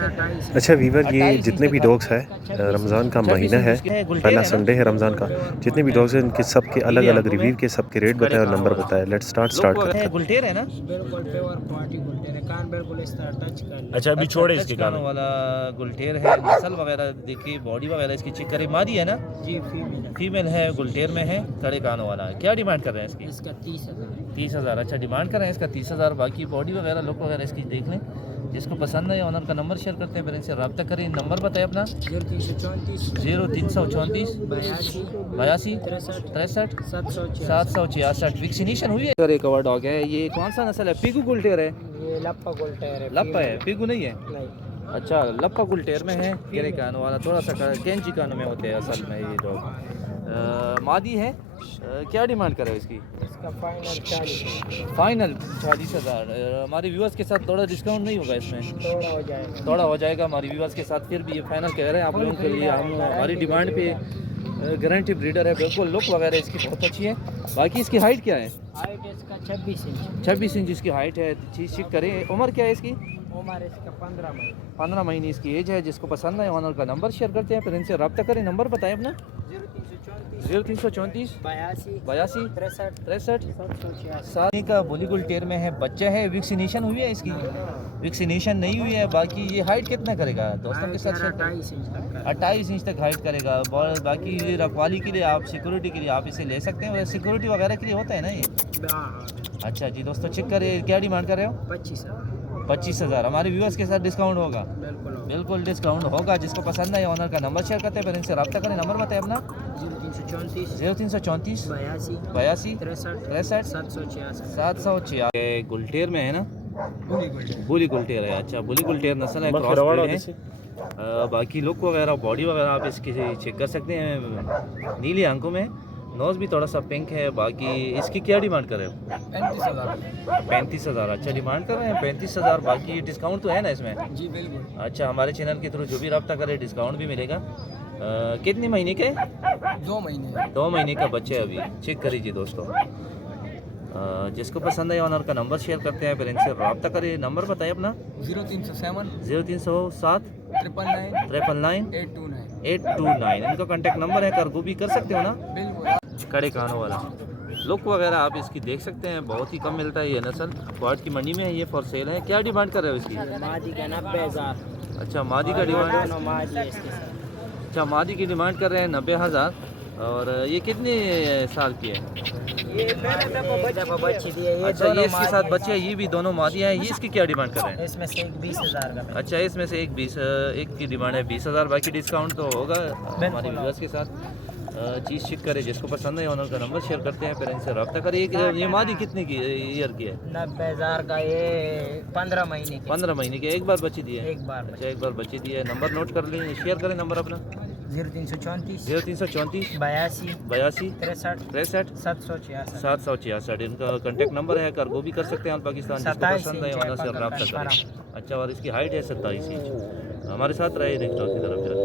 अच्छा वीवर, ये जितने भी डॉग्स हैं, रमज़ान का महीना है, पहला संडे है रमज़ान का, जितने भी डॉग्स हैं इनके सब के अलग अलग रिव्यू के, सबके रेट बताएं और नंबर बताएं। लेट्स स्टार्ट करते हैं। गुलटेर है ना, बिल्कुल प्योर क्वालिटी गुलटेर है, कान बिल्कुल इस तरह टच कर ले। अच्छा अभी छोड़े इसके कानों वाला गुलटेर है। नस्ल वगैरह देखिए, बॉडी वगैरह इसकी चेक करें। मादी है ना? जी फीमेल। फीमेल है, गुलटेर में है, कड़े कानों वाला है। क्या डिमांड कर रहे हैं इसकी? इसका 30,000। 30,000। अच्छा डिमांड कर रहे हैं इसका 30,000। बाकी बॉडी वगैरह लुक वगैरह इसकी देख लें। जिसको पसंद है ऑनर का नंबर शेयर करते हैं, फिर इनसे रब्ता करें। नंबर बताएं अपना। 0334 82 63 766। वैक्सीनेशन हुई है? एक और डॉग है, ये कौन सा नस्ल है? पिगू गुलटेर है? ये लप्पा गुलटेर है। लप्पा है, पिगू नहीं है? नहीं। अच्छा लप्पा गुलटेर में है, केरे कानों वाला, थोड़ा सा कैंची कानों में होते हैं असल में ये डॉग। मादी है। क्या डिमांड करे इसकी? इसका फाइनल 40। फाइनल 40,000। हमारे व्यूअर्स के साथ थोड़ा डिस्काउंट नहीं होगा इसमें? थोड़ा हो जाएगा। थोड़ा हो जाएगा हमारे व्यूअर्स के साथ। फिर भी ये फाइनल कह रहे हैं आप लोगों के लिए। हम हमारी डिमांड पे गारंटी ब्रीडर है बिल्कुल। लुक वगैरह इसकी बहुत अच्छी है। बाकी इसकी हाइट क्या है? हाइट इसका 26 इंच। 26 इंच इसकी हाइट है। चीज चेक करें। उम्र क्या है इसकी? उम्र इसका 15 महीने। 15 महीने इसकी एज है। जिसको पसंद है ऑनर का नंबर शेयर करते हैं, फिर इनसे रब्ता करें। नंबर बताएं अपना। 0334 82 63 7 का बोली गुलटेर में है। बच्चा है। वैक्सीनेशन हुई है इसकी? वैक्सीनेशन नहीं हुई है। बाकी ये हाइट कितना करेगा दोस्तों के साथ? 28 इंच तक। 28 इंच तक हाइट करेगा। बाकी रखवाली के लिए, आप सिक्योरिटी के लिए आप इसे ले सकते हैं। सिक्योरिटी वगैरह के लिए होता है ना ये? अच्छा जी दोस्तों चेक करें। क्या डिमांड कर रहे हो? 25,000। हमारे व्यूअर्स के साथ डिस्काउंट होगा? बिल्कुल डिस्काउंट होगा। जिसको पसंद है ऑनर का नंबर शेयर करते हैं, फिर इनसे रब्ता करें। नंबर बताएं अपना। 0334 82 63 766। गुलटेर में है ना? बुली गुलटेर है। अच्छा बुली गुलटेर नस्ल है, क्रॉस ब्रीड है। बाकी लुक वगैरह, बॉडी वगैरह आप इसकी चेक कर सकते हैं। नीली आंखों में, नोज़ भी थोड़ा सा पिंक है। बाकी इसकी क्या डिमांड कर रहे हो? 35,000। अच्छा डिमांड कर रहे हैं 35,000। बाकी डिस्काउंट तो है ना इसमें? जी बिल्कुल। अच्छा हमारे चैनल के थ्रू जो भी रब्ता करे डिस्काउंट भी मिलेगा। कितने महीने के? 2 महीने। 2 महीने का बच्चे अभी। चेक करीजिए दोस्तों। जिसको पसंद है ऑनर का नंबर शेयर करते हैं, फिर इनसे रब्ता करिए। नंबर बताइए अपना। 0307 0307 999 829 829। 829 इनका कॉन्टैक्ट नंबर है। करगो भी कर सकते हो ना? बिल्कुल। कड़े कानों वाला। लुक वगैरह आप इसकी देख सकते हैं। बहुत ही कम मिलता है ये नस्ल। क्वाड की मंडी में है ये, फॉर सेल है। क्या डिमांड कर रहे हो इसकी? मादी का 90,000। अच्छा मादी का डिमांड? मादी है इसके साथ। अच्छा मादी की डिमांड कर रहे हैं 90,000। और ये कितने साल की है? ये देखो बच्ची दी है। ये अच्छा ये इसके साथ बच्चे हैं, ये भी दोनों मादियाँ हैं। ये इसकी क्या डिमांड कर रहे हैं? इसमें से एक 20,000 का। अच्छा इसमें से एक की डिमांड है 20,000। बाकी डिस्काउंट तो होगा हमारे व्यूअर्स के साथ। चीज़ चेक करें। जिसको पसंद है ऑनर का नंबर शेयर करते हैं, फिर इनसे रब्ता करें। ये मादी कितने की ईयर की है? 90,000 का। ये 15 महीने की। 15 महीने की। एक बार बच्ची दी है? एक बार। अच्छा एक बार बच्ची दी है। नंबर नोट कर लें, शेयर करें नंबर अपना। 0334 0334 82 82 63 63 766। 766 इनका कॉन्टैक्ट नंबर है। करगो भी कर सकते हैं ऑल पाकिस्तान। जिसको 27 पसंद है इंच ऑनर से है, रब्ता पकड़ करें। अच्छा और इसकी हाइट है 27 इंच। हमारे साथ रहे, नेक्स्ट की तरफ जाते हैं।